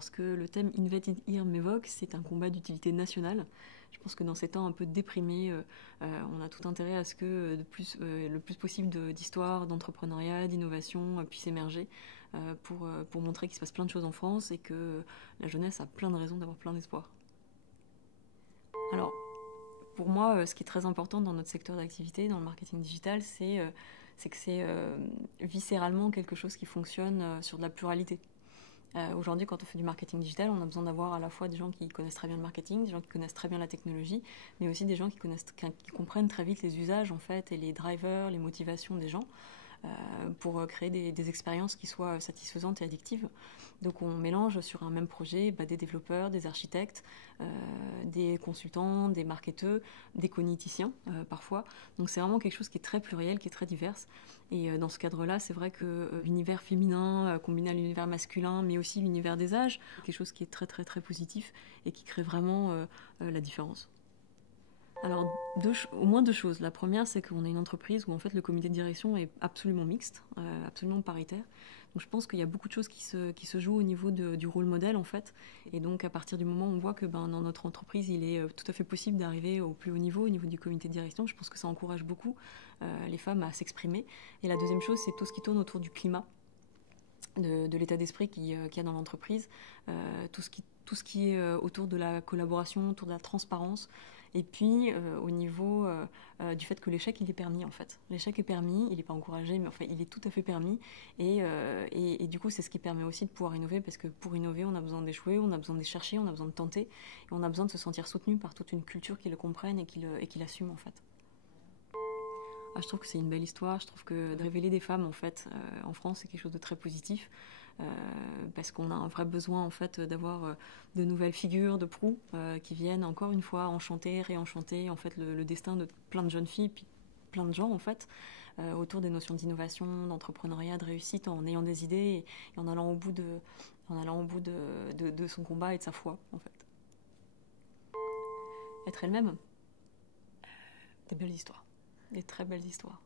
lorsque le thème Invented Here m'évoque, c'est un combat d'utilité nationale. Je pense que dans ces temps un peu déprimés, on a tout intérêt à ce que le plus possible d'histoires, d'entrepreneuriat, d'innovation puissent émerger pour montrer qu'il se passe plein de choses en France et que la jeunesse a plein de raisons d'avoir plein d'espoir. Alors, pour moi, ce qui est très important dans notre secteur d'activité, dans le marketing digital, c'est que c'est viscéralement quelque chose qui fonctionne sur de la pluralité. Aujourd'hui, quand on fait du marketing digital, on a besoin d'avoir à la fois des gens qui connaissent très bien le marketing, des gens qui connaissent très bien la technologie, mais aussi des gens qui comprennent très vite les usages en fait, et les drivers, les motivations des gens, pour créer des expériences qui soient satisfaisantes et addictives. Donc on mélange sur un même projet des développeurs, des architectes, des consultants, des marketeurs, des cogniticiens parfois. Donc c'est vraiment quelque chose qui est très pluriel, qui est très divers. Et dans ce cadre-là, c'est vrai que l'univers féminin combiné à l'univers masculin, mais aussi l'univers des âges, c'est quelque chose qui est très très très positif et qui crée vraiment la différence. Alors, au moins deux choses. La première, c'est qu'on est une entreprise où en fait le comité de direction est absolument mixte, absolument paritaire. Donc je pense qu'il y a beaucoup de choses qui se jouent au niveau du rôle modèle en fait. Et donc à partir du moment où on voit que dans notre entreprise, il est tout à fait possible d'arriver au plus haut niveau du comité de direction, je pense que ça encourage beaucoup les femmes à s'exprimer. Et la deuxième chose, c'est tout ce qui tourne autour du climat, de l'état d'esprit qu'il y a dans l'entreprise, tout ce qui est autour de la collaboration, autour de la transparence. Et puis au niveau du fait que l'échec il est permis en fait. L'échec est permis, il n'est pas encouragé, mais enfin il est tout à fait permis. Et du coup c'est ce qui permet aussi de pouvoir innover, parce que pour innover on a besoin d'échouer, on a besoin de chercher, on a besoin de tenter, et on a besoin de se sentir soutenu par toute une culture qui le comprenne et qui l'assume en fait. Je trouve que c'est une belle histoire. Je trouve que de révéler des femmes en fait en France c'est quelque chose de très positif. Parce qu'on a un vrai besoin en fait d'avoir de nouvelles figures de proue qui viennent encore une fois enchanter, réenchanter en fait le destin de plein de jeunes filles, puis plein de gens en fait autour des notions d'innovation, d'entrepreneuriat, de réussite, en ayant des idées et en allant au bout de son combat et de sa foi en fait. Être elle-même, des belles histoires, des très belles histoires.